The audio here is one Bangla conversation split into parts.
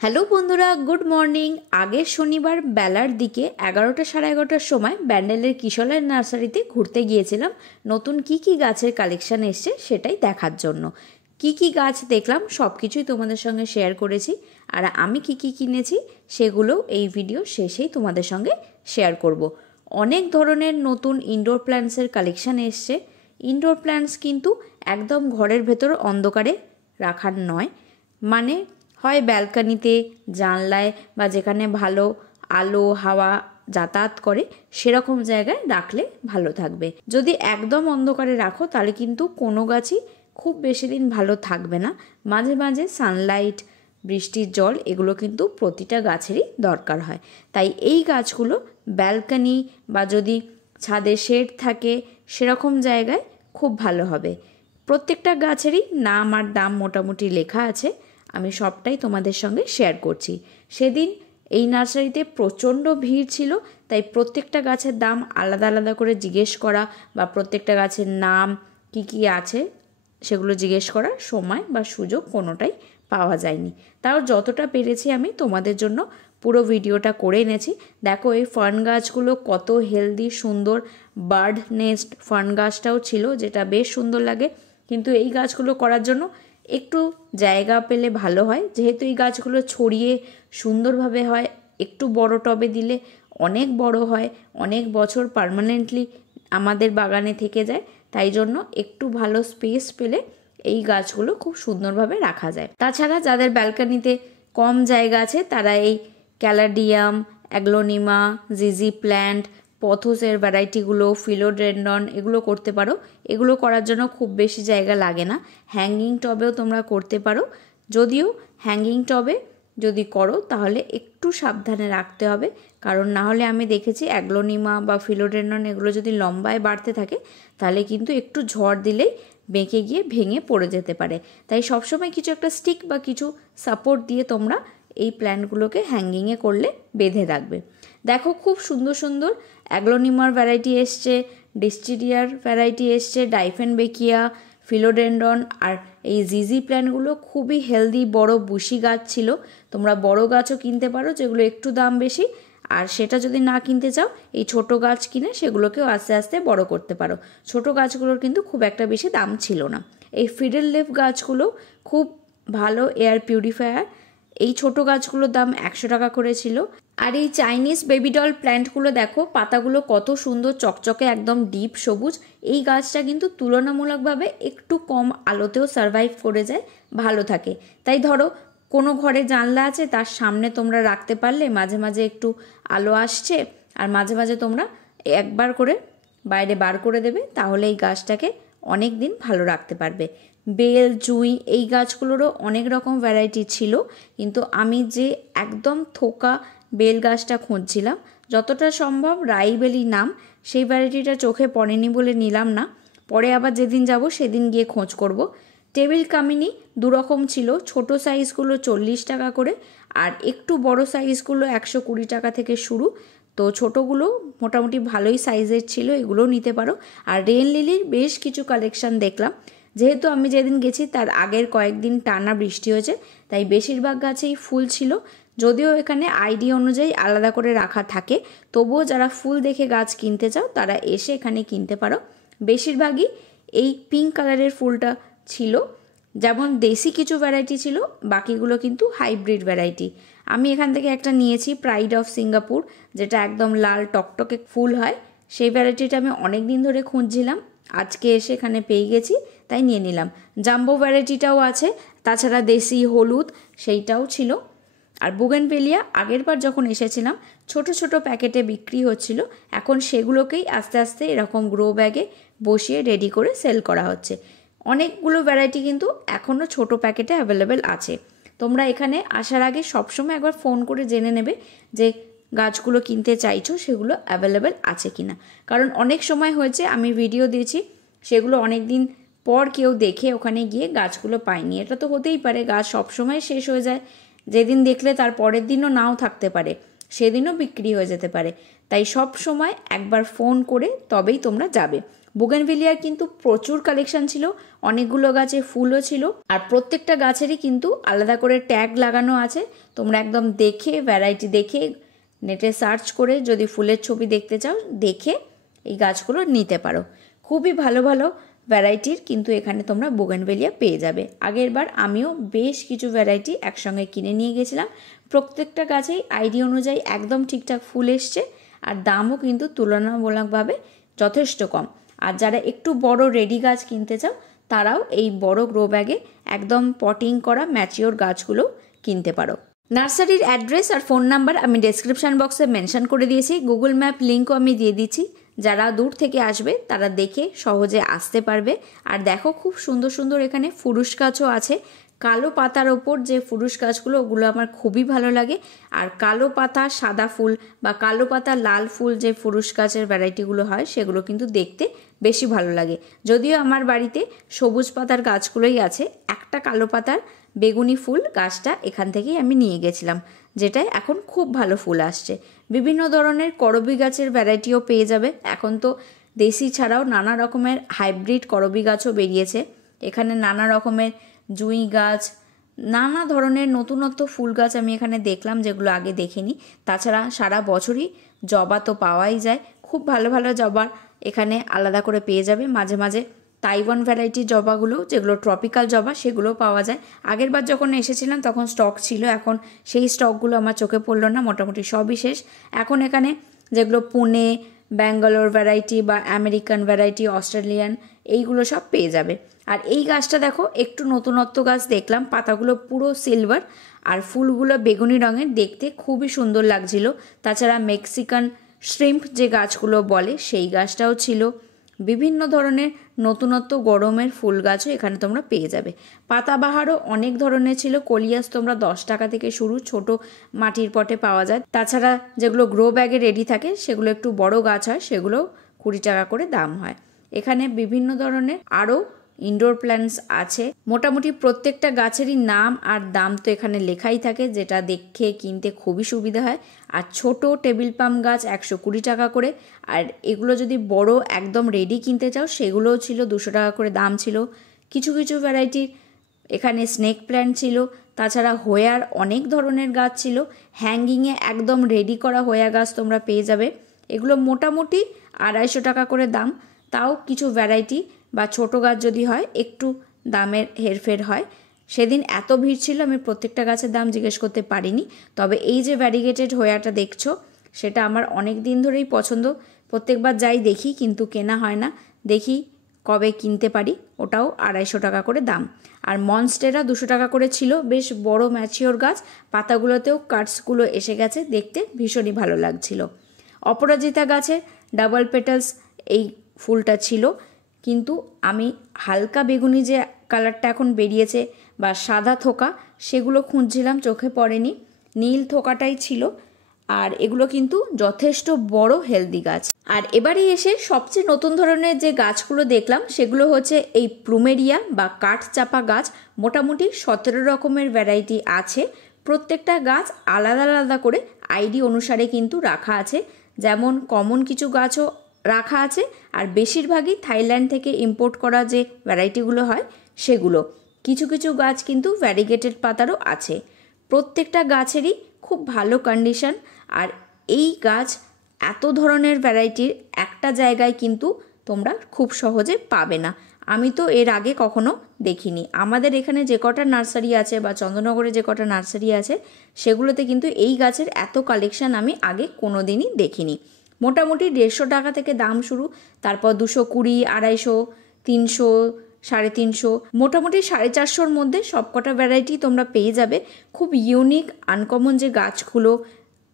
হ্যালো বন্ধুরা, গুড মর্নিং। আগের শনিবার বেলার দিকে 11টা সাড়ে 11টার সময় ব্যান্ডেলের কিশোরের নার্সারিতে ঘুরতে গিয়েছিলাম নতুন কি কি গাছের কালেকশন এসছে সেটাই দেখার জন্য। কি কি গাছ দেখলাম সব কিছুই তোমাদের সঙ্গে শেয়ার করেছি, আর আমি কি কি কিনেছি সেগুলো এই ভিডিও শেষেই তোমাদের সঙ্গে শেয়ার করব। অনেক ধরনের নতুন ইনডোর প্ল্যান্টসের কালেকশন এসছে। ইনডোর প্ল্যান্টস কিন্তু একদম ঘরের ভেতর অন্ধকারে রাখার নয়, মানে হয় ব্যালকনিতে, জানলায় বা যেখানে ভালো আলো হাওয়া যাতায়াত করে সেরকম জায়গায় রাখলে ভালো থাকবে। যদি একদম অন্ধকারে রাখো তাহলে কিন্তু কোনো গাছই খুব বেশি দিন ভালো থাকবে না। মাঝে মাঝে সানলাইট, বৃষ্টির জল এগুলো কিন্তু প্রতিটা গাছেরই দরকার হয়। তাই এই গাছগুলো ব্যালকনি বা যদি ছাদে শেড থাকে সেরকম জায়গায় খুব ভালো হবে। প্রত্যেকটা গাছেরই নাম আর দাম মোটামুটি লেখা আছে, আমি সবটাই তোমাদের সঙ্গে শেয়ার করছি। সেদিন এই নার্সারিতে প্রচণ্ড ভিড় ছিল, তাই প্রত্যেকটা গাছের দাম আলাদা আলাদা করে জিজ্ঞেস করা বা প্রত্যেকটা গাছের নাম কি কি আছে সেগুলো জিজ্ঞেস করার সময় বা সুযোগ কোনোটাই পাওয়া যায়নি। তাও যতটা পেরেছি আমি তোমাদের জন্য পুরো ভিডিওটা করে এনেছি। দেখো এই ফার্ন গাছগুলো কত হেলদি সুন্দর, বার্ড নেস্ট ফার্ন গাছটাও ছিল যেটা বেশ সুন্দর লাগে। কিন্তু এই গাছগুলো করার জন্য একটু জায়গা পেলে ভালো হয়, যেহেতু এই গাছগুলো ছড়িয়ে সুন্দরভাবে হয়। একটু বড় টবে দিলে অনেক বড় হয়, অনেক বছর পার্মানেন্টলি আমাদের বাগানে থেকে যায়। তাই জন্য একটু ভালো স্পেস পেলে এই গাছগুলো খুব সুন্দরভাবে রাখা যায়। তাছাড়া যাদের ব্যালকনিতে কম জায়গা আছে তারা এই ক্যালাডিয়াম, অ্যাগ্লোনিমা, জিজি প্ল্যান্ট, পথোসের ভ্যারাইটিগুলো, ফিলোডেন্ড্রন এগুলো করতে পারো। এগুলো করার জন্য খুব বেশি জায়গা লাগে না। হ্যাঙ্গিং টবেও তোমরা করতে পারো, যদিও হ্যাঙ্গিং টবে যদি করো তাহলে একটু সাবধানে রাখতে হবে, কারণ না হলে আমি দেখেছি অ্যাগ্লোনিমা বা ফিলোডেন্ড্রন এগুলো যদি লম্বায় বাড়তে থাকে তাহলে কিন্তু একটু ঝড় দিলেই বেঁকে গিয়ে ভেঙে পড়ে যেতে পারে। তাই সবসময় কিছু একটা স্টিক বা কিছু সাপোর্ট দিয়ে তোমরা এই প্ল্যান্টগুলোকে হ্যাঙ্গিংয়ে করলে বেঁধে রাখবে। দেখো খুব সুন্দর সুন্দর অ্যাগ্লোনিমার ভ্যারাইটি এসছে, ডিস্টিডিয়ার ভ্যারাইটি এসছে, ডাইফেনবেকিয়া, ফিলোডেন্ড্রন। আর এই জিজি প্ল্যান্টগুলো খুবই হেলদি বড় বুশি গাছ ছিল। তোমরা বড় গাছও কিনতে পারো যেগুলো একটু দাম বেশি, আর সেটা যদি না কিনতে চাও এই ছোট গাছ কিনে সেগুলোকেও আস্তে আস্তে বড় করতে পারো। ছোট গাছগুলোর কিন্তু খুব একটা বেশি দাম ছিল না। এই ফিডেল লিফ গাছগুলো খুব ভালো এয়ার পিউরিফায়ার। এই ছোট গাছগুলোর দাম 100 টাকা করে ছিল। আর এই চাইনিজ বেবি ডল প্ল্যান্টগুলো দেখো, পাতাগুলো কত সুন্দর চকচকে একদম ডিপ সবুজ। এই গাছটা কিন্তু তুলনামূলকভাবে একটু কম আলোতেও সারভাইভ করে যায়, ভালো থাকে। তাই ধরো কোনো ঘরে জানলা আছে তার সামনে তোমরা রাখতে পারলে মাঝে মাঝে একটু আলো আসছে, আর মাঝে মাঝে তোমরা একবার করে বাইরে বার করে দেবে, তাহলে এই গাছটাকে অনেক দিন ভালো রাখতে পারবে। বেল, জুঁই এই গাছগুলোরও অনেক রকম ভ্যারাইটি ছিল, কিন্তু আমি যে একদম থোকা বেল গাছটা খুঁজছিলাম, যতটা সম্ভব রাইবেলি নাম, সেই ভ্যারাইটিটা চোখে পড়েনি বলে নিলাম না। পরে আবার যেদিন যাব সেদিন গিয়ে খোঁজ করব। টেবিল কামিনী দুরকম ছিল, ছোট সাইজগুলো 40 টাকা করে, আর একটু বড় সাইজগুলো 120 টাকা থেকে শুরু। তো ছোটোগুলো মোটামুটি ভালোই সাইজের ছিল, এগুলোও নিতে পারো। আর রেন লিলির বেশ কিছু কালেকশন দেখলাম, যেহেতু আমি যেদিন গেছি তার আগের কয়েকদিন টানা বৃষ্টি হয়েছে, তাই বেশিরভাগ গাছেই ফুল ছিল। যদিও এখানে আইডি অনুযায়ী আলাদা করে রাখা থাকে, তবুও যারা ফুল দেখে গাছ কিনতে চাও তারা এসে এখানে কিনতে পারো। বেশিরভাগই এই পিঙ্ক কালারের ফুলটা ছিল। যেমন দেশি কিছু ভ্যারাইটি ছিল, বাকিগুলো কিন্তু হাইব্রিড ভ্যারাইটি। আমি এখান থেকে একটা নিয়েছি প্রাইড অফ সিঙ্গাপুর, যেটা একদম লাল টকটকে ফুল হয়। সেই ভ্যারাইটিটা আমি অনেক দিন ধরে খুঁজছিলাম, আজকে এসে এখানে পেয়ে গেছি তাই নিয়ে নিলাম। জাম্বো ভ্যারাইটিটাও আছে, তাছাড়া দেশি হলুদ সেইটাও ছিল। আর বুগেনভেলিয়া আগের বার যখন এসেছিলাম ছোট ছোট প্যাকেটে বিক্রি হচ্ছিল, এখন সেগুলোকেই আস্তে আস্তে এরকম গ্রো ব্যাগে বসিয়ে রেডি করে সেল করা হচ্ছে। অনেকগুলো ভ্যারাইটি কিন্তু এখনও ছোট প্যাকেটে অ্যাভেলেবেল আছে। তোমরা এখানে আসার আগে সবসময় একবার ফোন করে জেনে নেবে যে গাছগুলো কিনতে চাইছো সেগুলো অ্যাভেলেবেল আছে কিনা, কারণ অনেক সময় হয়েছে আমি ভিডিও দিয়েছি সেগুলো অনেক দিন পর কেউ দেখে ওখানে গিয়ে গাছগুলো পায়নি। এটা তো হতেই পারে, গাছ সবসময় শেষ হয়ে যায়, যেদিন দেখলে তার পরের দিনও নাও থাকতে পারে, সেদিনও বিক্রি হয়ে যেতে পারে। তাই সব সময় একবার ফোন করে তবেই তোমরা যাবে। বুগেনভিলিয়ার কিন্তু প্রচুর কালেকশন ছিল, অনেকগুলো গাছে ফুলও ছিল, আর প্রত্যেকটা গাছেরই কিন্তু আলাদা করে ট্যাগ লাগানো আছে। তোমরা একদম দেখে, ভ্যারাইটি দেখে, নেটে সার্চ করে যদি ফুলের ছবি দেখতে চাও দেখে এই গাছগুলো নিতে পারো। খুবই ভালো ভালো ভ্যারাইটির কিন্তু এখানে তোমরা বুগেনভিলিয়া পেয়ে যাবে। আগের বার আমিও বেশ কিছু ভ্যারাইটি একসঙ্গে কিনে নিয়ে গেছিলাম। প্রত্যেকটা গাছেই আইডি অনুযায়ী একদম ঠিকঠাক ফুল এসছে, আর দামও কিন্তু তুলনামূলকভাবে যথেষ্ট কম। আর যারা একটু বড় রেডি গাছ কিনতে চাও তারাও এই বড় গ্রো ব্যাগে একদম পটিং করা ম্যাচিওর গাছগুলো কিনতে পারো। নার্সারির অ্যাড্রেস আর ফোন নাম্বার আমি ডেসক্রিপশন বক্সে মেনশন করে দিয়েছি, গুগল ম্যাপ লিঙ্কও আমি দিয়ে দিচ্ছি। যারা দূর থেকে আসবে তারা দেখে সহজে আসতে পারবে। আর দেখো খুব সুন্দর সুন্দর এখানে ফুরুষ গাছও আছে। কালো পাতার ওপর যে ফুরুষ গাছগুলো, ওগুলো আমার খুবই ভালো লাগে। আর কালো পাতা সাদা ফুল বা কালো পাতা লাল ফুল যে ফুরুষ গাছের ভ্যারাইটিগুলো হয় সেগুলো কিন্তু দেখতে বেশি ভালো লাগে। যদিও আমার বাড়িতে সবুজ পাতার গাছগুলোই আছে, একটা কালো পাতার বেগুনি ফুল গাছটা এখান থেকেই আমি নিয়ে গেছিলাম, যেটায় এখন খুব ভালো ফুল আসছে। বিভিন্ন ধরনের করবি গাছের ভ্যারাইটিও পেয়ে যাবে। এখন তো দেশি ছাড়াও নানা রকমের হাইব্রিড করবি গাছও বেরিয়েছে। এখানে নানা রকমের জুঁই গাছ, নানা ধরনের নতুনত্ব ফুল গাছ আমি এখানে দেখলাম যেগুলো আগে দেখিনি। তাছাড়া সারা বছরই জবা তো পাওয়াই যায়, খুব ভালো ভালো জবার এখানে আলাদা করে পেয়ে যাবে। মাঝে মাঝে তাইওয়ান ভ্যারাইটির জবাগুলো, যেগুলো ট্রপিক্যাল জবা, সেগুলো পাওয়া যায়। আগের বার যখন এসেছিলাম তখন স্টক ছিল, এখন সেই স্টকগুলো আমার চোখে পড়লো না, মোটামুটি সবই শেষ। এখন এখানে যেগুলো পুনে, ব্যাঙ্গালোর ভ্যারাইটি বা আমেরিকান ভ্যারাইটি, অস্ট্রেলিয়ান, এইগুলো সব পেয়ে যাবে। আর এই গাছটা দেখো, একটু নতুনত্ব গাছ দেখলাম, পাতাগুলো পুরো সিলভার আর ফুলগুলো বেগুনি রঙের, দেখতে খুবই সুন্দর লাগছিল। তাছাড়া মেক্সিকান শ্রিম্প যে গাছগুলো বলে সেই গাছটাও ছিল। বিভিন্ন ধরনের নতুনত্ব গরমের ফুল গাছও এখানে তোমরা পেয়ে যাবে। পাতাবাহারও অনেক ধরনের ছিল। কলিয়াস তোমরা 10 টাকা থেকে শুরু, ছোট মাটির পটে পাওয়া যায়। তাছাড়া যেগুলো গ্রো ব্যাগে রেডি থাকে সেগুলো একটু বড় গাছ হয়, সেগুলো 20 টাকা করে দাম হয়। এখানে বিভিন্ন ধরনের আরও ইনডোর প্ল্যান্টস আছে। মোটামুটি প্রত্যেকটা গাছেরই নাম আর দাম তো এখানে লেখাই থাকে, যেটা দেখে কিনতে খুবই সুবিধা হয়। আর ছোট টেবিল পাম গাছ 120 টাকা করে, আর এগুলো যদি বড় একদম রেডি কিনতে চাও সেগুলোও ছিল 200 টাকা করে দাম ছিল। কিছু কিছু ভ্যারাইটির এখানে স্নেক প্ল্যান্ট ছিল। তাছাড়া হোয়ার অনেক ধরনের গাছ ছিল, হ্যাঙ্গিংয়ে একদম রেডি করা হোয়া গাছ তোমরা পেয়ে যাবে। এগুলো মোটামুটি 250 টাকা করে দাম। তাও কিছু ভ্যারাইটি বা ছোট গাছ যদি হয় একটু দামের হেরফের হয়। সেদিন এত ভিড় ছিল আমি প্রত্যেকটা গাছের দাম জিজ্ঞেস করতে পারিনি। তবে এই যে ভ্যারিগেটেড হোয়াটা দেখছো, সেটা আমার অনেক দিন ধরেই পছন্দ। প্রত্যেকবার যাই দেখি কিন্তু কেনা হয় না, দেখি কবে কিনতে পারি। ওটাও 250 টাকা করে দাম। আর মনস্টেরা 200 টাকা করে ছিল, বেশ বড় ম্যাচিওর গাছ, পাতাগুলোতেও কাটসগুলো এসে গেছে, দেখতে ভীষণই ভালো লাগছিল। অপরাজিতা গাছের ডাবল পেটালস এই ফুলটা ছিল, কিন্তু আমি হালকা বেগুনি যে কালারটা এখন বেরিয়েছে বা সাদা থোকা, সেগুলো খুঁজছিলাম, চোখে পড়েনি, নীল থোকাটাই ছিল। আর এগুলো কিন্তু যথেষ্ট বড় হেলদি গাছ। আর এবারে এসে সবচেয়ে নতুন ধরনের যে গাছগুলো দেখলাম সেগুলো হচ্ছে এই প্লুমেরিয়া বা কাঠচাপা গাছ। মোটামুটি 17 রকমের ভ্যারাইটি আছে। প্রত্যেকটা গাছ আলাদা আলাদা করে আইডি অনুসারে কিন্তু রাখা আছে। যেমন কমন কিছু গাছও রাখা আছে, আর বেশিরভাগই থাইল্যান্ড থেকে ইম্পোর্ট করা যে ভ্যারাইটিগুলো হয় সেগুলো। কিছু কিছু গাছ কিন্তু ভ্যারিগেটেড পাতারও আছে। প্রত্যেকটা গাছেরই খুব ভালো কন্ডিশন। আর এই গাছ এত ধরনের ভ্যারাইটির একটা জায়গায় কিন্তু তোমরা খুব সহজে পাবে না। আমি তো এর আগে কখনো দেখিনি। আমাদের এখানে যে কটা নার্সারি আছে বা চন্দ্রনগরে যে কটা নার্সারি আছে সেগুলোতে কিন্তু এই গাছের এত কালেকশন আমি আগে কোনো দিনই দেখিনি। মোটামুটি 150 টাকা থেকে দাম শুরু, তারপর 220, 250, 300, 350, মোটামুটি 450-র মধ্যে সবকটা ভ্যারাইটি তোমরা পেয়ে যাবে। খুব ইউনিক আনকমন যে গাছগুলো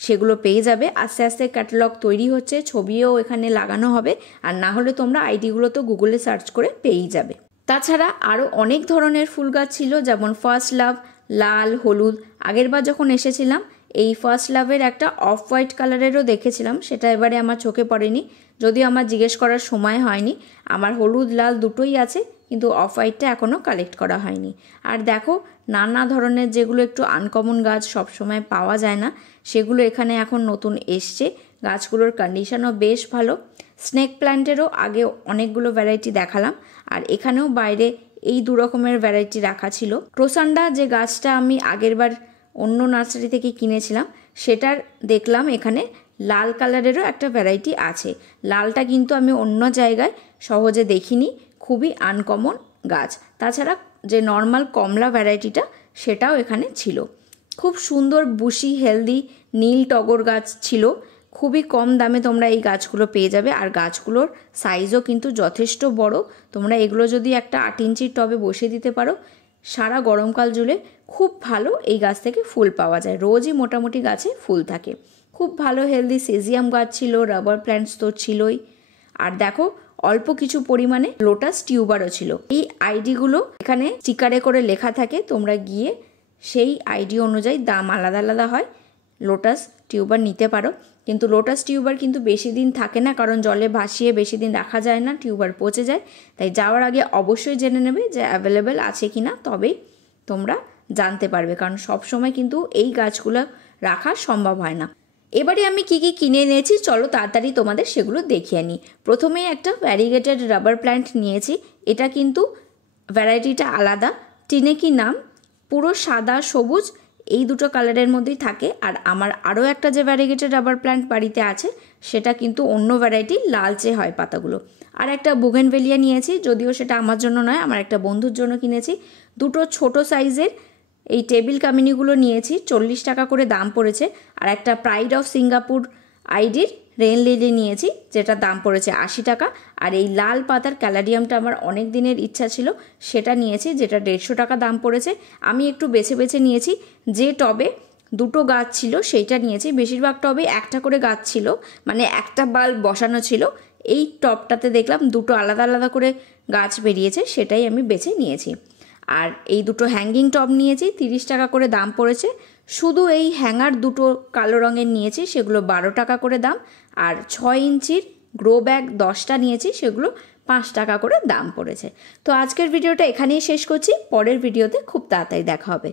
সেগুলো পেয়ে যাবে। আস্তে আস্তে ক্যাটালগ তৈরি হচ্ছে, ছবিও এখানে লাগানো হবে, আর না হলে তোমরা আইডিগুলো তো গুগলে সার্চ করে পেয়েই যাবে। তাছাড়া আরও অনেক ধরনের ফুল গাছ ছিল, যেমন ফার্স্ট লাভ লাল হলুদ। আগেরবার যখন এসেছিলাম এই ফার্স্ট লাভের একটা অফ হোয়াইট কালারেরও দেখেছিলাম, সেটা এবারে আমার চোখে পড়েনি, যদিও আমার জিজ্ঞেস করার সময় হয়নি। আমার হলুদ লাল দুটোই আছে, কিন্তু অফ হোয়াইটটা এখনও কালেক্ট করা হয়নি। আর দেখো নানা ধরনের যেগুলো একটু আনকমন গাছ সবসময় পাওয়া যায় না, সেগুলো এখানে এখন নতুন এসছে। গাছগুলোর কন্ডিশনও বেশ ভালো। স্নেক প্ল্যান্টেরও আগে অনেকগুলো ভ্যারাইটি দেখালাম, আর এখানেও বাইরে এই 2 রকমের ভ্যারাইটি রাখা ছিল। ক্রোসান্ডা যে গাছটা আমি আগেরবার অন্য নার্সারি থেকে কিনেছিলাম, সেটার দেখলাম এখানে লাল কালারেরও একটা ভ্যারাইটি আছে। লালটা কিন্তু আমি অন্য জায়গায় সহজে দেখিনি, খুবই আনকমন গাছ। তাছাড়া যে নর্মাল কমলা ভ্যারাইটিটা সেটাও এখানে ছিল। খুব সুন্দর বুশি হেলদি নীল টগর গাছ ছিল। খুবই কম দামে তোমরা এই গাছগুলো পেয়ে যাবে, আর গাছগুলোর সাইজও কিন্তু যথেষ্ট বড়। তোমরা এগুলো যদি একটা 8 ইঞ্চির টবে বসিয়ে দিতে পারো, সারা গরমকাল জুড়ে খুব ভালো এই গাছ থেকে ফুল পাওয়া যায়। রোজই মোটামুটি গাছে ফুল থাকে। খুব ভালো হেলদি সিজিয়াম গাছ ছিল, রাবার প্ল্যান্টস তো ছিলই, আর দেখো অল্প কিছু পরিমাণে লোটাস টিউবারও ছিল। এই আইডিগুলো এখানে স্টিকারে করে লেখা থাকে, তোমরা গিয়ে সেই আইডি অনুযায়ী দাম আলাদা আলাদা হয়, লোটাস টিউবার নিতে পারো। কিন্তু লোটাস টিউবার কিন্তু বেশি দিন থাকে না, কারণ জলে ভাসিয়ে বেশি দিন রাখা যায় না, টিউবার পচে যায়। তাই যাওয়ার আগে অবশ্যই জেনে নেবে যে অ্যাভেলেবেল আছে কি না, তবেই তোমরা জানতে পারবে, কারণ সব সময় কিন্তু এই গাছগুলো রাখা সম্ভব হয় না। এবারে আমি কি কি কিনে এনেছি চলো তাড়াতাড়ি তোমাদের সেগুলো দেখিয়ে নিই। প্রথমেই একটা ভ্যারিগেটেড রাবার প্ল্যান্ট নিয়েছি। এটা কিন্তু ভ্যারাইটিটা আলাদা, টিনেকি নাম, পুরো সাদা সবুজ এই দুটো কালারের মধ্যেই থাকে। আর আমার আরও একটা যে ভ্যারিগেটেড রাবার প্ল্যান্ট বাড়িতে আছে সেটা কিন্তু অন্য ভ্যারাইটি, লালচে হয় পাতাগুলো। আর একটা বুগেনভেলিয়া নিয়েছি, যদিও সেটা আমার জন্য নয়, আমার একটা বন্ধুর জন্য কিনেছি। দুটো ছোট সাইজের এই টেবিল কামিনিগুলো নিয়েছি, 40 টাকা করে দাম পড়েছে। আর একটা প্রাইড অফ সিঙ্গাপুর আইডির রেন লিলি নিয়েছি, যেটা দাম পড়েছে 80 টাকা। আর এই লাল পাতার ক্যালাডিয়ামটা আমার অনেক দিনের ইচ্ছা ছিল, সেটা নিয়েছি, যেটা 150 টাকা দাম পড়েছে। আমি একটু বেছে বেছে নিয়েছি, যে টবে দুটো গাছ ছিল সেইটা নিয়েছি। বেশিরভাগ টবে একটা করে গাছ ছিল, মানে একটা বাল্ব বসানো ছিল। এই টবটাতে দেখলাম দুটো আলাদা আলাদা করে গাছ বেরিয়েছে, সেটাই আমি বেছে নিয়েছি। আর এই দুটো হ্যাঙ্গিং টব নিয়েছি, 30 টাকা করে দাম পড়েছে। শুধু এই হ্যাঙ্গার দুটো কালো রঙের নিয়েছি, সেগুলো 12 টাকা করে দাম। আর 6 ইঞ্চির গ্রো ব্যাগ 10টা নিয়েছি, সেগুলো 5 টাকা করে দাম পড়েছে। তো আজকের ভিডিওটা এখানেই শেষ করছি, পরের ভিডিওতে খুব তাড়াতাড়ি দেখা হবে।